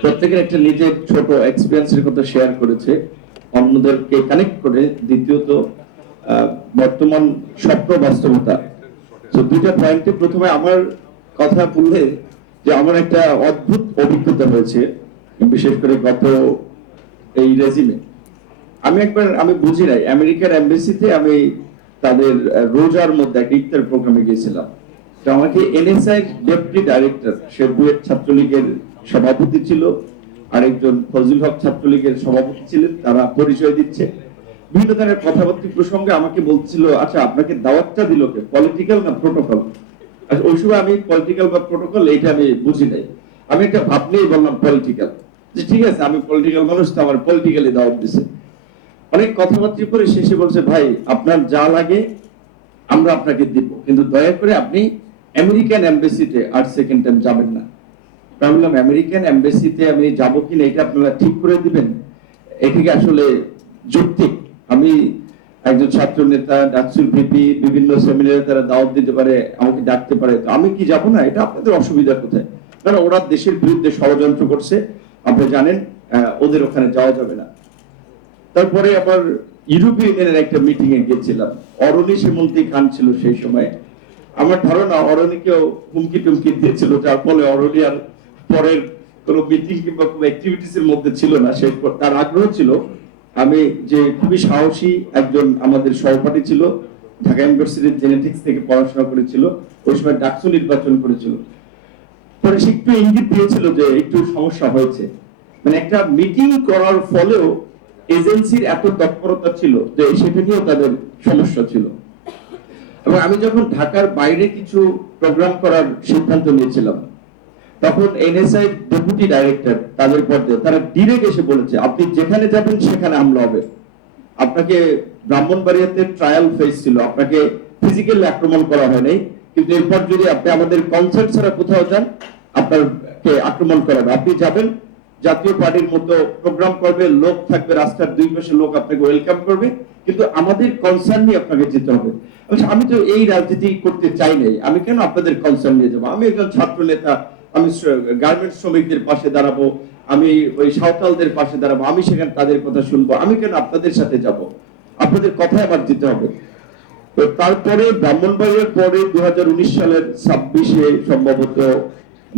প্রত্যেকের একটা নিজের ছোট এক্সপিরিয়েন্সের কথা শেয়ার করেছে, অন্যদেরকে কানেক্ট করে। দ্বিতীয়ত বর্তমান স্বপ্ন বাস্তবতা। তো দুইটা পয়েন্টে প্রথমে আমার কথা বললে যে আমার একটা অদ্ভুত অভিজ্ঞতা হয়েছে, বিশেষ করে গত এই রেজিমে। আমি বুঝি নাই, আমেরিকার এমবাসিতে আমি তাদের রোজার মধ্যে একটা ইফতার প্রোগ্রামে গিয়েছিলাম। তো আমাকে এনএসআই ডেপুটি ডাইরেক্টর, সে বুয়েট ছাত্রলীগের সভাপতি ছিল, আরেকজন ফজলুল হক ছাত্রলীগের সভাপতি ছিলেন, তারা পরিচয় দিচ্ছে বিভিন্ন ধরনের কথাবার্তা প্রসঙ্গে আমাকে বলছিল, আচ্ছা আপনাকে দাওয়াতটা দিল কে, পলিটিক্যাল না প্রোটোকল? ওই সময় আমি পলিটিক্যাল বা প্রোটোকল এটা আমি বুঝি নাই। আমি একটা ভাব নিয়েই বললাম পলিটিক্যাল, যে ঠিক আছে আমি পলিটিক্যাল মানুষ, তো আমার পলিটিক্যালি দাওয়াত দিছে। অনেক কথাবার্তা করে শেষে বলছে, ভাই আপনার যা লাগে আমরা আপনাকে দিব, কিন্তু দয়া করে আপনি আমেরিকান এমবাসিতে আর সেকেন্ড টাইম যাবেন না। আমি বললাম, আমেরিকান এমবাসিতে আমি যাবো কিনা এটা আপনারা ঠিক করে দিবেন, এটিকে আসলে যৌক্তিক? আমি একজন ছাত্র নেতা, ডাকসুর ভিপি, বিভিন্ন সেমিনারে তারা দাওয়াত দিতে পারে, আমাকে ডাকতে পারে, তো আমি কি যাব না? এটা আপনাদের অসুবিধা কোথায়? কারণ ওরা দেশের বিরুদ্ধে ষড়যন্ত্র করছে, আপনি জানেন, ওদের ওখানে যাওয়া যাবে না। তারপরে আবার ইউরোপীয় ইউনিয়নের একটা মিটিং এ গিয়েছিলাম, অরণি সেমন্তী খান ছিল সেই সময়। আমার ধারণা অরণিকেও হুমকি টুমকি দিয়েছিল, যার ফলে অরণি আর পরের কোন মিটিং কিংবা কোন অ্যাক্টিভিটিস এর মধ্যে ছিল না। সে তার আগ্রহ ছিল, আমি যে খুবই সাহসী একজন আমাদের সহপাঠী ছিল, ঢাকা ইউনিভার্সিটির জেনেটিক্স থেকে পড়াশোনা করেছিল, ওই সময় ডাকসু নির্বাচন করেছিল। পরে সে একটু ইঙ্গিত দিয়েছিল যে একটু সমস্যা হয়েছে, মানে একটা মিটিং করার ফলেও এজেন্সির এত তৎপরতা ছিল যে সেটা নিয়েও তাদের সমস্যা ছিল। এবং আমি যখন ঢাকার বাইরে কিছু প্রোগ্রাম করার সিদ্ধান্ত নিয়েছিলাম, তখন এনএসআই ডেপুটি ডাইরেক্টর তাদের পর্যায়ে তারা ডিরেক্ট এসে বলেছে, আপনি যেখানে যাবেন সেখানে হামলা হবে। আপনাকে ব্রাহ্মণবাড়িয়াতে ট্রায়াল ফেস ছিল, আপনাকে ফিজিক্যালি আক্রমণ করা হয় নাই, কিন্তু এরপর যদি আপনি আমাদের কনসার্ট ছাড়া কোথাও যান, আপনাকে আক্রমণ করা হবে। আপনি যাবেন, জাতীয় পার্টির মতো প্রোগ্রাম করবে, লোক থাকবে রাস্তার দুই পাশে, লোক আপনাকে ওয়েলকাম করবে, কিন্তু আমাদের কনসার্ন নিয়ে আপনাকে যেতে হবে। আমি তো এই রাজনীতি করতে চাই নাই, আমি কেন আপনাদের কনসার্ন নিয়ে যাবো? আমি একজন ছাত্র নেতা, আমি গার্মেন্টস শ্রমিকদের পাশে দাঁড়াবো, আমি ওই সাঁওতালদের পাশে দাঁড়াবো, আমি সেখানে তাদের কথা শুনবো, আমি কেন আপনাদের সাথে যাব? আপনাদের কথায় আমার যেতে হবে। তো তারপরে ব্রাহ্মণবাড়িয়ার পরে 2019 সালের 26-এ সম্ভবত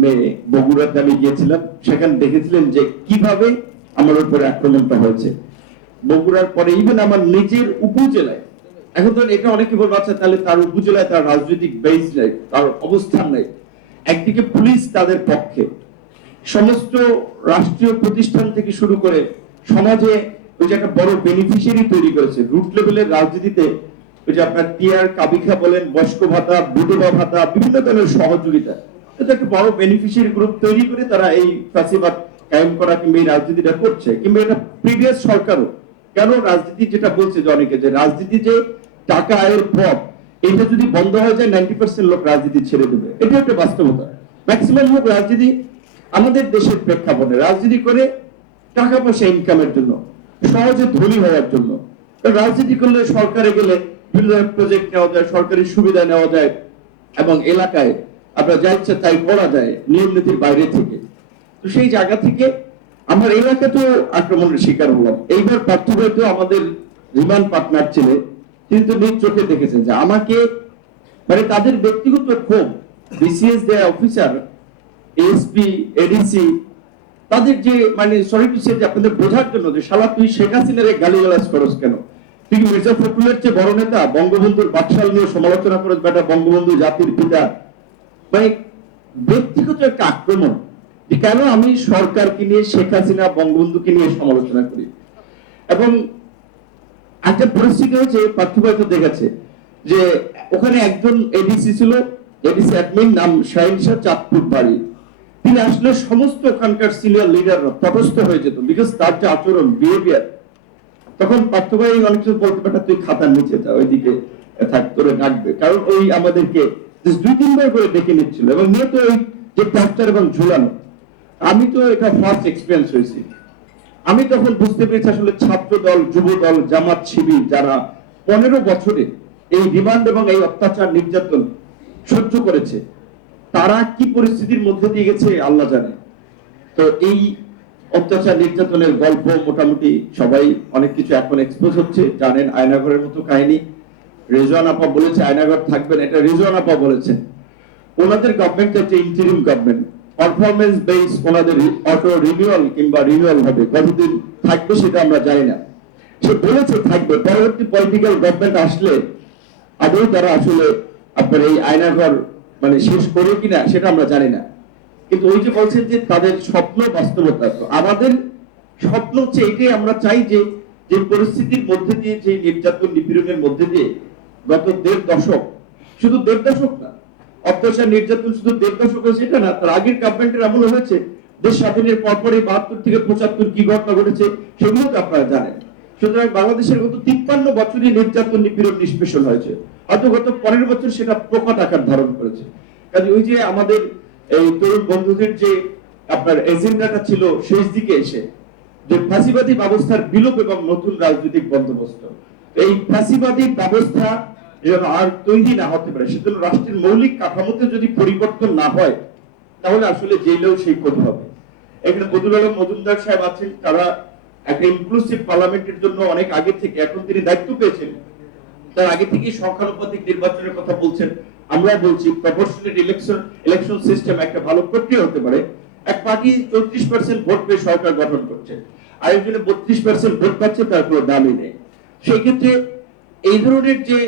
মে বগুড়াতে আমি গিয়েছিলাম, সেখানে দেখেছিলেন যে কিভাবে আমার উপরে আক্রমণটা হয়েছে। বগুড়ার পরে ইভেন আমার নিজের উপজেলায়, এখন তো এটা অনেকে বলবে, আচ্ছা তাহলে তার উপজেলায় তার রাজনৈতিক বেস নাই, তার অবস্থান নাই। একদিকে পুলিশ তাদের পক্ষে, সমস্ত রাষ্ট্রীয় প্রতিষ্ঠান থেকে শুরু করে সমাজে ওই যে একটা বড় বেনিফিশিয়ারি তৈরি করেছে রুট লেভেলের রাজনীতিতে। ওই যে আপনার টিআর কাবিখা বলেন, বয়স্ক ভাতা, বিধবা ভাতা, বিভিন্ন ধরনের সহযোগিতা, এটা একটা বড় বেনিফিশিয়ারি গ্রুপ তৈরি করে তারা এই ফ্যাসিবাদ কায়েম করা কিংবা এই রাজনীতিটা করছে। কিংবা এটা প্রিভিয়াস সরকারও, কেন রাজনীতি যেটা বলছে যে অনেকে, যে রাজনীতি যে টাকা আয়ের পথ, এটা যদি বন্ধ হয়ে যায় 90% লোক রাজনীতি ছেড়ে দেবে, এটা একটা বাস্তবতা। ম্যাক্সিমাম লোক রাজনীতি আমাদের দেশের প্রেক্ষাপটে রাজনীতি করে টাকা পয়সা ইনকামের জন্য, সহজে ধনী হওয়ার জন্য। রাজনীতি করলে সরকারে গেলে বিভিন্ন প্রজেক্ট নেওয়া যায়, সরকারি সুবিধা নেওয়া যায়, এবং এলাকায় আপনার যা ইচ্ছা তাই করা যায় নিয়ম নীতির বাইরে থেকে। তো সেই জায়গা থেকে আমার এলাকাতেও আক্রমণের শিকার হলাম। এইবার পার্থক্য আমাদের রিমান্ড পার্টনার ছিলেন, তিনি তো নিজ চোখে দেখেছেন যে আমাকে, মানে তাদের ব্যক্তিগত ক্ষোভ, বিসিএস দেয়া অফিসার, এসপি, এডিসি, তাদের যে মানে সরি টু সে, আপনাদের বোঝার জন্য যে শালা তুই শেখ হাসিনারে গালিগালাজ করস কেন, তুই মির্জা ফখরুলের চেয়ে বড় নেতা, বঙ্গবন্ধুর বাদশাল নিয়ে সমালোচনা করস, বেটা বঙ্গবন্ধু জাতির পিতা। মানে ব্যক্তিগত একটা আক্রমণ, যে কেন আমি সরকারকে নিয়ে, শেখ হাসিনা বঙ্গবন্ধুকে নিয়ে সমালোচনা করি। এবং একটা পরিস্থিতি হয়েছে, পার্থক্য দেখেছে যে ওখানে একজন এডিসি ছিল, এডিসি অ্যাডমিন, নাম শাহিন শাহ, চাঁদপুর বাড়ি। তিনি আসলে সমস্ত ওখানকার সিনিয়র লিডাররা তটস্থ হয়ে যেত, বিকজ তার যে আচরণ, বিহেভিয়ার। তখন পার্থবাই অনেক কিছু বলতে পারত, তুই খাতার নিচে যা, ওইদিকে থাক, তোরে ডাকবে। কারণ ওই আমাদেরকে 2-3 বার করে ডেকে নিচ্ছিল, এবং নিয়ে তো ওই যে টর্চার এবং ঝুলানো। আমি তো এটা ফার্স্ট এক্সপিরিয়েন্স হয়েছি। আমি তখন বুঝতে পেরেছি আসলে ছাত্র দল, যুব দল, জামাত, শিবির যারা 15 বছরে এই রিমান্ড এবং এই অত্যাচার নির্যাতন সহ্য করেছে, তারা কি পরিস্থিতির মধ্যে দিয়ে গেছে আল্লাহ জানে। তো এই অত্যাচার নির্যাতনের গল্প মোটামুটি সবাই অনেক কিছু এখন এক্সপোজ হচ্ছে, জানেন আয়নাঘরের মতো কাহিনী। রেজওয়ান আপা বলেছে আয়নাঘর থাকবেন, এটা রেজওয়ান আপা বলেছেন। ওনাদের গভর্নমেন্ট হচ্ছে ইন্টারিম গভর্নমেন্ট, পারফরমেন্স বেস ওনাদের অটো রিনিউয়াল কিংবা রিনিউয়াল হবে, কতদিন থাকবে সেটা আমরা জানি না। সে বলেছে থাকবে, পরবর্তী পলিটিক্যাল গভর্নমেন্ট আসলে আদৌ তারা আসলে আপনার এই আয়নাঘর মানে শেষ করে কিনা সেটা আমরা জানি না। কিন্তু ওই যে বলছেন যে তাদের স্বপ্ন বাস্তবতা, তো আমাদের স্বপ্ন হচ্ছে এটাই, আমরা চাই যে যে পরিস্থিতির মধ্যে দিয়ে, যে নির্যাতন নিপীড়নের মধ্যে দিয়ে গত 1.5 দশক, শুধু 1.5 দশক না, অত্যাচার নির্যাতন শুধু 1.5 দশক হয়েছে এটা না, তার আগের গভর্নমেন্টের এমন হয়েছে দেশ স্বাধীনের পরপরই 72 থেকে 75 কি ঘটনা ঘটেছে সেগুলো তো আপনারা জানেন। সুতরাং বাংলাদেশের গত 53 বছরই নির্যাতন নিপীড়ন নিষ্পেষণ হয়েছে, হয়তো গত 15 বছর সেটা প্রকট আকার ধারণ করেছে। কাজে ওই যে আমাদের এই তরুণ বন্ধুদের যে আপনার এজেন্ডাটা ছিল শেষ দিকে এসে, যে ফ্যাসিবাদী ব্যবস্থার বিলোপ এবং নতুন রাজনৈতিক বন্দোবস্ত, এই ফ্যাসিবাদী ব্যবস্থা যেন আর তৈরি না হতে পারে, সেজন্য রাষ্ট্রের মৌলিক কাঠামোতে যদি পরিবর্তন না হয় তাহলে আসলে জেলেও সেই ক্ষতি হবে। এখানে বদরুল আলম মজুমদার সাহেব আছেন, তারা একটা ইনক্লুসিভ পার্লামেন্টের জন্য অনেক আগে থেকে, এখন তিনি দায়িত্ব পেয়েছেন, তার আগে থেকেই সংখ্যানুপাতিক নির্বাচনের কথা বলছেন। আমরা বলছি প্রপোর্শনাল ইলেকশন সিস্টেম একটা ভালো প্রক্রিয়া হতে পারে। এক পার্টি 34% ভোট পেয়ে সরকার গঠন করছে, আরেকজনে 32% ভোট পাচ্ছে, তার কোনো দামই নেই। সেই ক্ষেত্রে এই ধরনের যে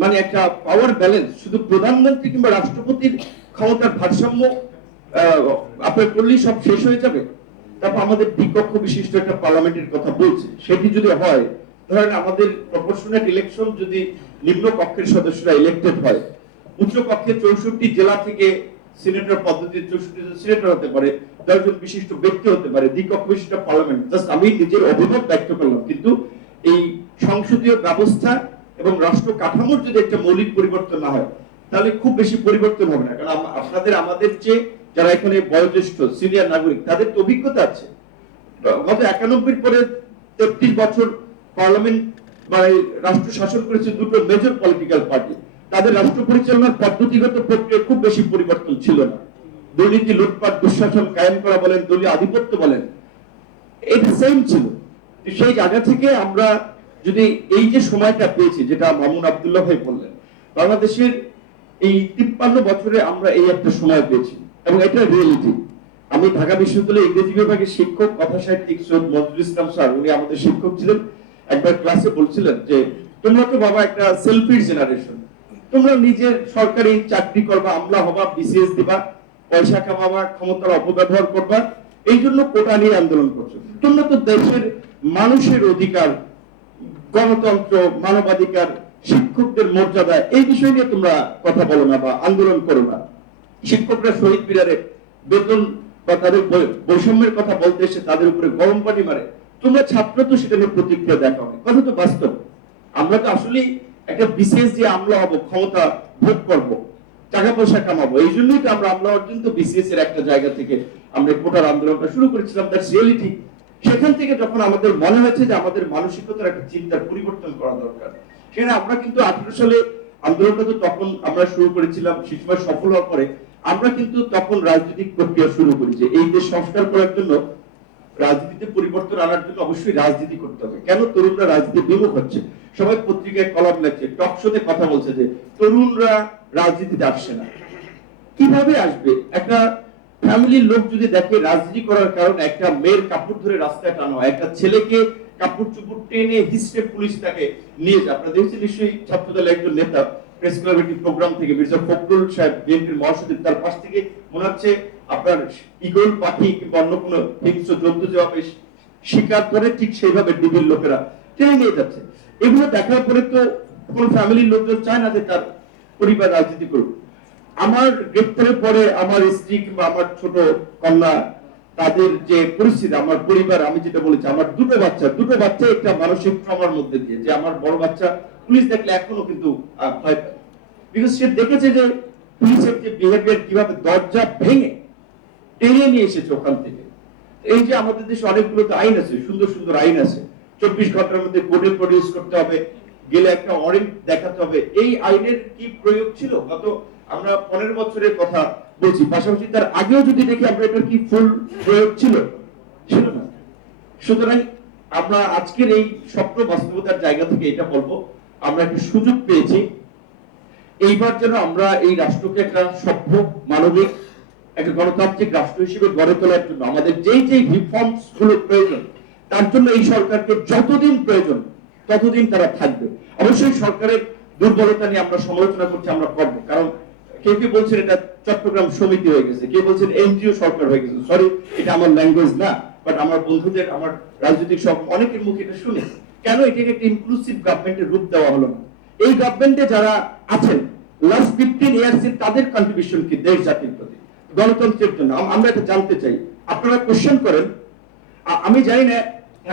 মানে একটা পাওয়ার ব্যালেন্স, শুধু প্রধানমন্ত্রী কিংবা রাষ্ট্রপতির ক্ষমতার ভারসাম্য আপনার করলেই সব শেষ হয়ে যাবে। তারপর আমাদের দ্বিকক্ষ বিশিষ্ট একটা পার্লামেন্টের কথা বলছে, সেটি যদি হয়, ধরেন আমাদের প্রপোর্শনাল ইলেকশন যদি নিম্ন কক্ষের সদস্যরা ইলেক্টেড হয়, উচ্চ কক্ষে 64 জেলা থেকে সিনেটর পদ্ধতিতে 64 জন সিনেটর হতে পারে, 10 জন বিশিষ্ট ব্যক্তি হতে পারে, দ্বিকক্ষ বিশিষ্ট পার্লামেন্ট। জাস্ট আমি নিজের অভিমত ব্যক্ত করলাম, কিন্তু এই সংসদীয় ব্যবস্থা এবং রাষ্ট্র কাঠামোর যদি একটা মৌলিক পরিবর্তন না হয় তাহলে খুব বেশি পরিবর্তন হবে না। কারণ আপনাদের আমাদের যে যারা এখানে বয়োজ্যেষ্ঠ সিনিয়র নাগরিক, তাদের তো অভিজ্ঞতা আছে। গত 91 পরে 33 বছর পার্লামেন্ট মানে রাষ্ট্র শাসন করেছে দুটো মেজর পলিটিক্যাল পার্টি, তাদের রাষ্ট্র পরিচালনার পদ্ধতিগত প্রক্রিয়া খুব বেশি পরিবর্তন ছিল না। দুর্নীতি, লুটপাট, দুঃশাসন কায়েম করা বলেন, দলীয় আধিপত্য বলেন, এটা সেম ছিল। সেই জায়গা থেকে আমরা যদি এই যে সময়টা পেয়েছি, যেটা মামুন আব্দুল্লাহ ভাই বললেন, বাংলাদেশের এই 53 বছরে আমরা এই একটা সময় পেয়েছি এবং এটা রিয়েলিটি। আমি ঢাকা বিশ্ববিদ্যালয়ের ইংরেজি বিভাগের শিক্ষক, কথা সাহিত্যিক সৈয়দ মজরুল ইসলাম স্যার, উনি আমাদের শিক্ষক ছিলেন, একবার ক্লাসে বলছিলেন যে তোমরা তো বাবা একটা সেলফির জেনারেশন, তোমরা নিজের সরকারি চাকরি করবা, আমলা হবা, বিসিএস দিবা, পয়সা কামাবা, ক্ষমতার অপব্যবহার করবা, এই জন্য কোটা নিয়ে আন্দোলন করছো। তোমরা তো দেশের মানুষের অধিকার, গণতন্ত্র, মানবাধিকার, শিক্ষকদের মর্যাদা, এই বিষয় নিয়ে তোমরা কথা বলো না বা আন্দোলন করো না। শিক্ষকরা শহীদ মিনারে বেতন বা তাদের বৈষম্যের কথা বলতে এসে তাদের উপরে গরম পানি মারে, তোমরা ছাত্র তো সেটা নিয়ে প্রতিক্রিয়া দেখাও। কথা তো বাস্তব। আমরা তো আসলে একটা বিশেষ যে আমলা হবো, ক্ষমতা ভোগ করব, টাকা পয়সা কামাবো, এই জন্যই তো আমরা আমলা অর্জন তো বিসিএস এর একটা জায়গা থেকে আমরা কোটার আন্দোলনটা শুরু করেছিলাম। That's reality. সেখান থেকে যখন আমাদের মনে হয়েছে যে আমাদের মানসিকতার একটা চিন্তার পরিবর্তন করা দরকার, সেখানে আমরা কিন্তু 18 সালে আন্দোলনটা তো তখন আমরা শুরু করেছিলাম, সেই সময় সফল হওয়ার পরে আমরা কিন্তু তখন রাজনৈতিক প্রক্রিয়া শুরু করি যে এই দেশ সংস্কার করার জন্য, রাজনীতিতে পরিবর্তন আনার জন্য অবশ্যই রাজনীতি করতে হবে। কেন তরুণরা রাজনীতি বিমুখ হচ্ছে? সবাই পত্রিকায় কলাম লেখছে, টক শোতে কথা বলছে যে তরুণরা রাজনীতিতে আসছে না। কিভাবে আসবে? একটা ফ্যামিলির লোক যদি দেখে রাজনীতি করার কারণে একটা মেয়ের কাপড় ধরে রাস্তায় টানো, একটা ছেলেকে কাপড় চুপড় টেনে হিস্ট্রে পুলিশ তাকে নিয়ে যায়। আপনারা দেখছেন নিশ্চয়ই, ছাত্রদলের একজন নেতা প্রেস ক্লাবের একটি প্রোগ্রাম থেকে মির্জা ফখরুল সাহেব, বিএনপির মহাসচিব, তার পাশ থেকে মনে হচ্ছে আপনার ঈগল পাখি কিংবা অন্য কোনো হিংস্র জন্তু যেভাবে শিকার করে, ঠিক সেইভাবে ডিবির লোকেরা টেনে নিয়ে যাচ্ছে। এগুলো দেখার পরে তো কোন ফ্যামিলির লোকজন চায় না যে তার পরিবার রাজনীতি করুক। আমার গ্রেপ্তারের পরে আমার স্ত্রী কিংবা আমার ছোট কন্যা, তাদের যে পরিস্থিতি, আমার পরিবার, আমি যেটা বলেছি, আমার দুটো বাচ্চা একটা মানসিক ট্রমার মধ্যে দিয়ে, যে আমার বড় বাচ্চা পুলিশ দেখলে এখনো কিন্তু ভয় পায়, বিকজ সে দেখেছে যে পুলিশের যে বিহেভিয়ার কিভাবে দরজা ভেঙে টেনে নিয়ে এসেছে ওখান থেকে। এই যে আমাদের দেশে অনেকগুলো তো আইন আছে, সুন্দর সুন্দর আইন আছে, 24 ঘন্টার মধ্যে কোর্টে প্রডিউস করতে হবে, গেলে একটা ওয়ারেন্ট দেখাতে হবে। এই আইনের কি প্রয়োগ ছিল? গত আমরা 15 বছরের কথা বলছি, পাশাপাশি তার আগেও যদি দেখি আমরা এটার কি ফুল প্রয়োগ ছিল না। সুতরাং আমরা আজকের এই স্বপ্ন বাস্তবতার জায়গা থেকে এটা বলবো, আমরা একটা সুযোগ পেয়েছি এইবার যেন আমরা এই রাষ্ট্রকে একটা সভ্য, মানবিক, একটা গণতান্ত্রিক রাষ্ট্র হিসেবে গড়ে তোলার জন্য আমাদের যেই রিফর্মস গুলো প্রয়োজন, তার জন্য এই সরকারকে যতদিন প্রয়োজন ততদিন তারা থাকবে। অবশ্যই সরকারের দুর্বলতা নিয়ে আমরা সমালোচনা করছি, আমরা করবো, কারণ কেউ বলছেন এটা চট্টগ্রাম সমিতি হয়ে গেছে, কেউ বলছেন এনজিও সরকার হয়ে গেছে। সরি, এটা আমার ল্যাঙ্গুয়েজ না, বাট আমার বন্ধুদের, আমার রাজনৈতিক সব অনেকের মুখে এটা শুনে, কেন এটাকে একটা ইনক্লুসিভ গভর্নমেন্টের রূপ দেওয়া হলো না? এই গভর্নমেন্টে যারা আছেন লাস্ট 15 ইয়ার্স এর তাদের কন্ট্রিবিউশন কি দেশ জাতির প্রতি, গণতন্ত্রের জন্য? আমরা এটা জানতে চাই। আপনারা কোশ্চেন করেন, আমি জানি না,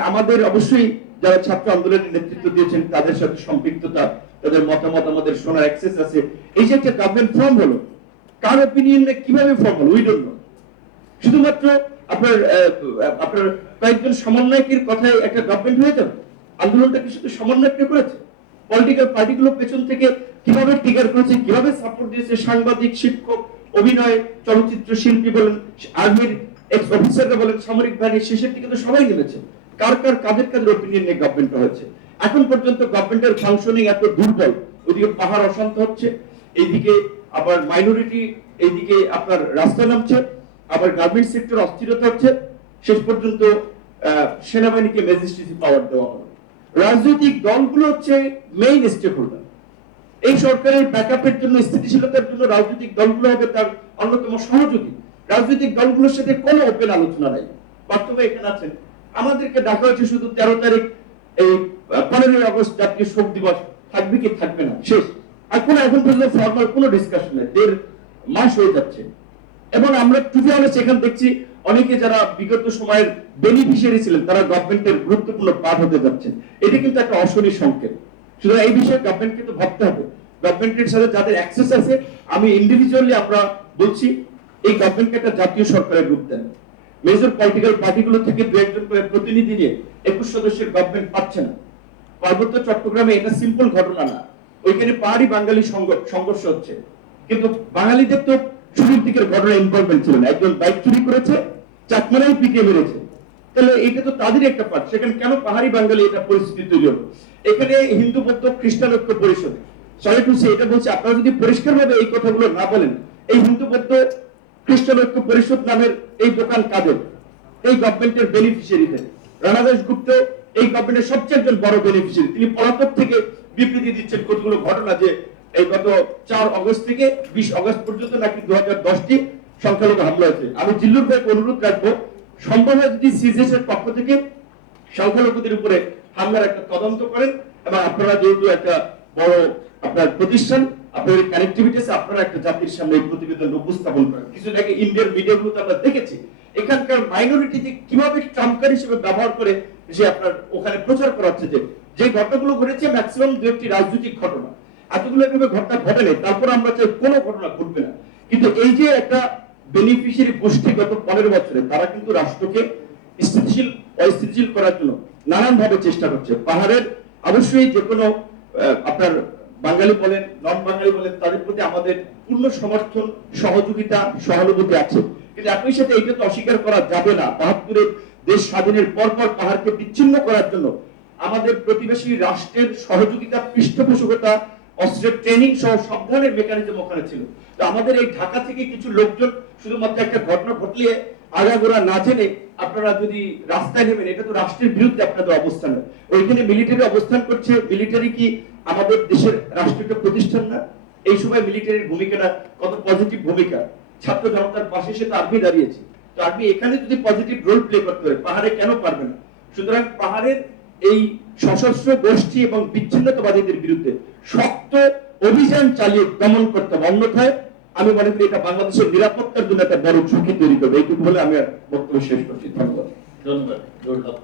আমাদের অবশ্যই যারা ছাত্র আন্দোলনের নেতৃত্ব দিয়েছেন তাদের সাথে সম্পৃক্ততা, তাদের মতামত আমাদের শোনার অ্যাক্সেস আছে। এই যে একটা গভর্নমেন্ট ফর্ম হলো, কার অপিনিয়নে কিভাবে ফর্ম হলো উই ডোন্ট নো। শুধুমাত্র আপনার কয়েকজন সমন্বয়কের কথায় একটা গভর্নমেন্ট হয়ে যাবে? আন্দোলনটা কি শুধু সমন্বয়কে করেছে? পলিটিক্যাল পার্টিগুলো পেছন থেকে কিভাবে টিকার করেছে, কিভাবে সাপোর্ট দিয়েছে, সাংবাদিক, শিক্ষক, অভিনয়, চলচ্চিত্র শিল্পী বলেন, আর্মির এক্স অফিসাররা বলেন, সামরিক বাহিনীর, শেষের দিকে তো সবাই নেমেছে। কাদের অপিনিয়ন নিয়ে গভর্নমেন্ট হয়েছে? এখন পর্যন্ত গভর্নমেন্টের ফাংশনিং এত দুর্বল, ওইদিকে পাহাড় অশান্ত হচ্ছে, এইদিকে আবার মাইনরিটি, এইদিকে আপনার রাস্তা নামছে, আবার গার্মেন্ট সেক্টর অস্থিরতা হচ্ছে, শেষ পর্যন্ত সেনাবাহিনীকে ম্যাজিস্ট্রেসি পাওয়ার দেওয়া হলো। রাজনৈতিক দলগুলো হচ্ছে মেইন স্টেক হোল্ডার। এই সরকারের ব্যাকআপের জন্য, স্থিতিশীলতার জন্য রাজনৈতিক দলগুলো হবে তার অন্যতম সহযোগী। রাজনৈতিক দলগুলোর সাথে কোনো ওপেন আলোচনা নাই। বাস্তবে এখানে আছেন, আমাদেরকে ডাকা হয়েছে শুধু 13 তারিখ, এই 15 আগস্ট জাতীয় শোক দিবস থাকবে কি থাকবে না, শেষ। আর এখন পর্যন্ত ফর্মাল কোনো ডিসকাশন নেই, 1.5 মাস হয়ে যাচ্ছে। এবং আমরা টুবি অনেস্ট এখানে দেখছি অনেকে যারা বিগত সময়ের বেনিফিশিয়ারি ছিলেন তারা গভর্নমেন্টের গুরুত্বপূর্ণ পার্ট হতে যাচ্ছেন। এটা কিন্তু একটা অশনি সংকেত। সুতরাং এই বিষয়ে গভর্নমেন্টকে তো ভাবতে হবে। গভর্নমেন্টের সাথে যাদের অ্যাক্সেস আছে, আমি ইন্ডিভিজুয়ালি আমরা বলছি এই গভর্নমেন্টকে একটা জাতীয় সরকারের রূপ দেন। মেজর পলিটিক্যাল পার্টিগুলো থেকে 2-1 করে প্রতিনিধি নিয়ে 21 সদস্যের গভর্নমেন্ট পাচ্ছে না। পার্বত্য চট্টগ্রামে এটা সিম্পল ঘটনা না, ওইখানে পাহাড়ি বাঙালি সংঘর্ষ হচ্ছে, কিন্তু বাঙালিদের তো শুরুর দিকের ঘটনা ইনভলভমেন্ট ছিল না। একজন বাইক চুরি করেছে, চাকমারাই পিটিয়ে মেরেছে, তাহলে এটা তো তাদের একটা পার্ট। সেখানে কেন পাহাড়ি বাঙালি এটা পরিস্থিতি তৈরি হলো? এখানে হিন্দু বৌদ্ধ খ্রিস্টান ঐক্য পরিষদ, সরি টু সে, এটা বলছে আপনারা যদি পরিষ্কারভাবে এই কথাগুলো না বলেন, এই হিন্দু বৌদ্ধ খ্রিস্টান ঐক্য পরিষদ নামের এই দোকান কাদের? এই গভর্নমেন্টের বেনিফিশিয়ারিদের। রানা দাশগুপ্ত এই গভর্নমেন্টের সবচেয়ে একজন বড় বেনিফিশিয়ারি। তিনি পলাতক থেকে বিবৃতি দিচ্ছেন কতগুলো ঘটনা, যে এই গত 4 আগস্ট থেকে 20 আগস্ট পর্যন্ত নাকি 2010টি সংখ্যালঘু হামলা হয়েছে। আমি জিল্লুর ভাইকে অনুরোধ রাখবো, সম্ভব হয় যদি সিজেস এর পক্ষ থেকে সংখ্যালঘুদের উপরে হামলার একটা তদন্ত করেন, এবং আপনারা যেহেতু একটা বড় আপনার প্রতিষ্ঠান, আপনাদের কানেক্টিভিটি আছে, আপনারা একটা জাতির সামনে এই প্রতিবেদন উপস্থাপন করেন। কিছু আগে ইন্ডিয়ান মিডিয়াগুলোতে আমরা দেখেছি এখানকার মাইনরিটিকে কিভাবে ট্রাম্পকার হিসেবে ব্যবহার করে যে আপনার ওখানে প্রচার করা হচ্ছে যে ঘটনাগুলো ঘটেছে ম্যাক্সিমাম 2-1টি রাজনৈতিক ঘটনা, এতগুলো এভাবে ঘটনা ঘটে নেই। তারপর আমরা চাই কোনো ঘটনা ঘটবে না। কিন্তু এই যে একটা বেনিফিশিয়ারি গোষ্ঠী গত 15 বছরে, তারা কিন্তু রাষ্ট্রকে স্থিতিশীল অস্থিতিশীল করার জন্য নানান ভাবে চেষ্টা করছে। পাহাড়ের অবশ্যই যে কোনো আপনার বাঙালি বলেন, নন বাঙালি বলেন, তাদের প্রতি আমাদের পূর্ণ সমর্থন, সহযোগিতা, সহানুভূতি আছে। কিন্তু একই সাথে এটা তো অস্বীকার করা যাবে না, 72-এর দেশ স্বাধীনের পর পাহাড়কে বিচ্ছিন্ন করার জন্য আমাদের প্রতিবেশী রাষ্ট্রের সহযোগিতা, পৃষ্ঠপোষকতা, অস্ত্রের ট্রেনিং সহ সব ধরনের মেকানিজম ওখানে ছিল। তো আমাদের এই ঢাকা থেকে কিছু লোকজন শুধুমাত্র একটা ঘটনা ঘটলে আগাগোড়া না জেনে আপনারা যদি রাস্তায় নেবেন, এটা তো রাষ্ট্রের বিরুদ্ধে আপনাদের অবস্থান। ওইখানে মিলিটারি অবস্থান করছে। মিলিটারি কি আমাদের দেশের রাষ্ট্রীয় প্রতিষ্ঠান না? এই সময় মিলিটারির ভূমিকাটা কত পজিটিভ ভূমিকা। ছাত্র জনতার পাশে সে তো আর্মি দাঁড়িয়েছে, তো আর্মি এখানে যদি পজিটিভ রোল প্লে করতে পারে, পাহাড়ে কেন পারবে না? সুতরাং পাহাড়ের এই সশস্ত্র গোষ্ঠী এবং বিচ্ছিন্নতাবাদীদের বিরুদ্ধে শক্ত অভিযান চালিয়ে দমন করতে হবে, অন্যথায় আমি মনে করি এটা বাংলাদেশের নিরাপত্তার জন্য একটা বড় ঝুঁকি তৈরি করবে। এইটুকু বলে আমি বক্তব্য শেষ করছি। ধন্যবাদ। ধন্যবাদ।